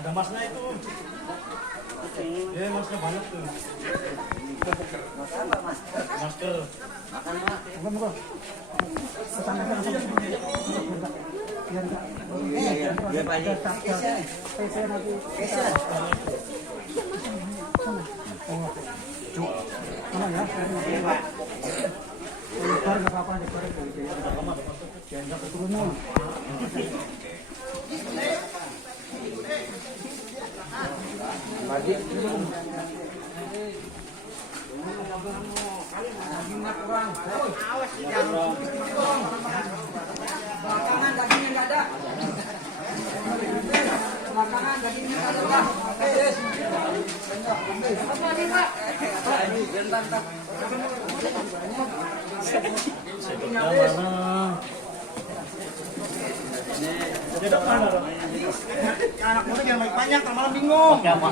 Ada masnya itu. Ya, masnya banyak tuh. Masker. Makan mas. Iya, Pak Haji. Belakangan dagingnya nggak ada. Belakangan dagingnya nggak ada. Apa nih Pak? Anak muda yang banyak, malah bingung. Pakai apa?